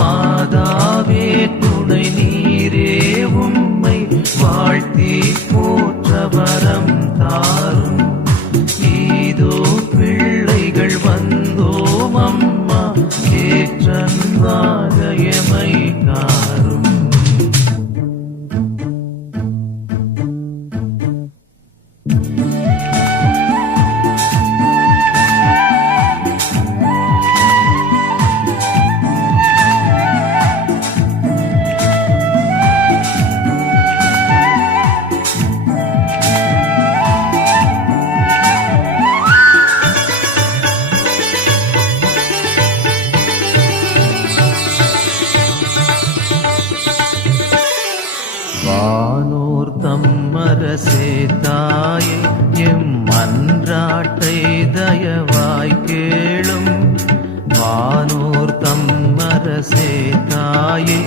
மாதாவே துணை நீரே உம்மை வாழ்த்தி போற்ற வரம் தாரும். இதோ பிள்ளைகள் வந்தோம் அம்மா ஏற்றன்பாக எமை காரும். வானோர் தம்மரசே தாயே எம் மன்றாட்டை தயவாய் கேளும். வானோர் தம்மரசே தாயே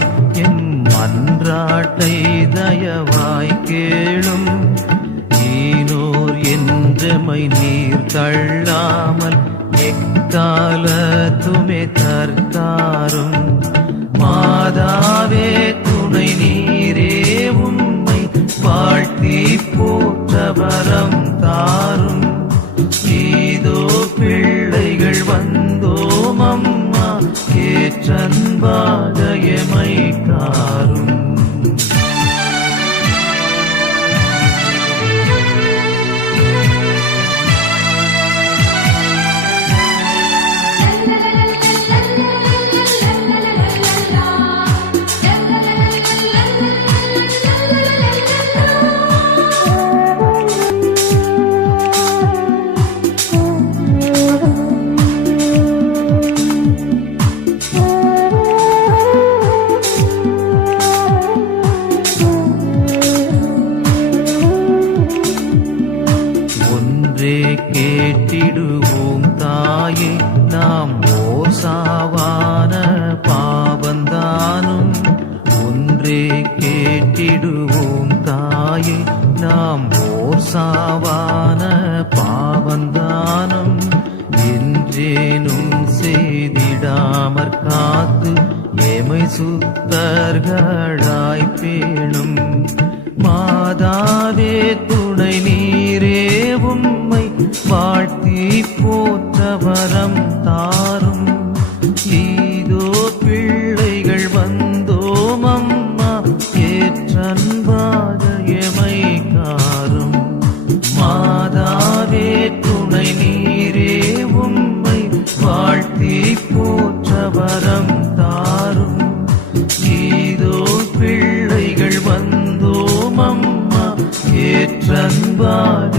எம் மன்றாட்டை தயவாய் கேளும். ஈனோர் என்றமை நீர் தள்ளாமல் எக்காலத்துமே தற்காரும். மாதாவே துணை நீரே உம்மை வாழ்த்தி போற்ற வரம் தாரும். இதோ பிள்ளைகள் வந்தோம் அம்மா ஏற்றன்பாக எமை காரும். கேட்டிடுவோம் தாயே நாம் ஓர் சாவான பாவந்தானும். ஒன்றே கேட்டிடுவோம் தாயே நாம் ஓர் சாவான பாவந்தானும். என்றேனும் செய்திடாமற் காத்து எமை சுத்தர்களாய் பேணும். மாதாவே துணை நீரே உம்மை வாழ்த்தி போற்ற வரம் தாரும். இதோ பிள்ளைகள் வந்தோம் அம்மா ஏற்றன்பாக எமை காரும். மாதாவே துணை நீரே உம்மை வாழ்த்தி போற்ற வரம் தாரும். இதோ பிள்ளைகள் வந்தோம் அம்மா ஏற்றன்பாக